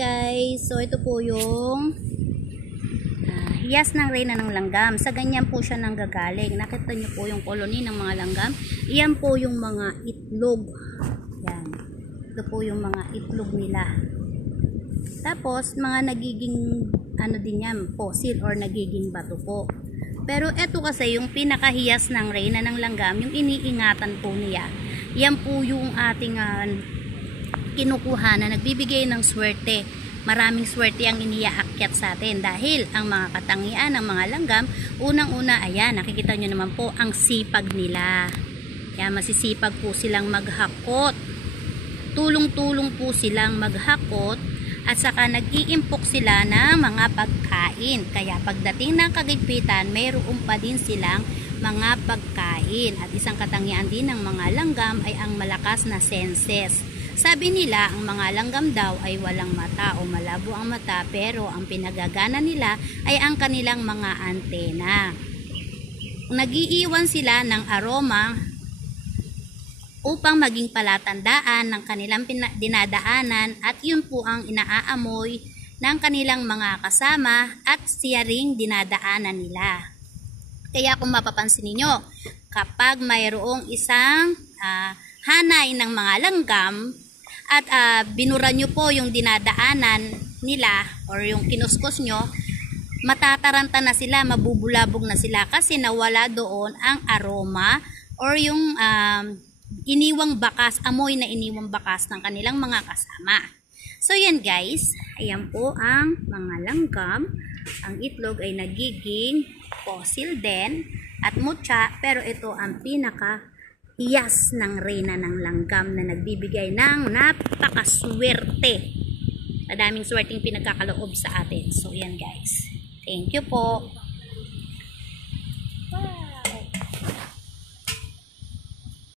guys, so ito po yung hiyas ng reyna ng langgam. Sa ganyan po siya nanggagaling. Nakita niyo po yung koloni ng mga langgam. Iyan po yung mga itlog. Yan. Ito po yung mga itlog nila. Tapos mga nagiging ano din yan, fossil or nagiging bato po. Pero ito kasi yung pinakahiyas ng reyna ng langgam, yung iniingatan po niya. Yan po yung ating kinukuha na nagbibigay ng swerte. Maraming swerte ang iniaakyat sa atin dahil ang mga katangian ng mga langgam, unang-una, ayan, nakikita nyo naman po ang sipag nila. Kaya masisipag po silang maghakot. Tulong-tulong po silang maghakot at saka nag-iimpok sila ng mga pagkain. Kaya pagdating ng kagigpitan, mayroon pa din silang mga pagkain. At isang katangian din ng mga langgam ay ang malakas na senses. Sabi nila, ang mga langgam daw ay walang mata o malabo ang mata, pero ang pinagagana nila ay ang kanilang mga antena. Nagiiwan sila ng aroma upang maging palatandaan ng kanilang dinadaanan, at yun po ang inaaamoy ng kanilang mga kasama at siya ring dinadaanan nila. Kaya kung mapapansin niyo, kapag mayroong isang hanay ng mga langgam at binura nyo po yung dinadaanan nila or yung kinuskos nyo, matataranta na sila, mabubulabog na sila kasi nawala doon ang aroma or yung iniwang bakas, amoy na iniwang bakas ng kanilang mga kasama. So yan guys, ayan po ang mga langgam. Ang itlog ay nagiging fossil din at mutya, pero ito ang pinaka hiyas ng reyna ng langgam na nagbibigay ng napakaswerte. Madaming swerteng pinagkakaloob sa atin. So yan guys. Thank you po.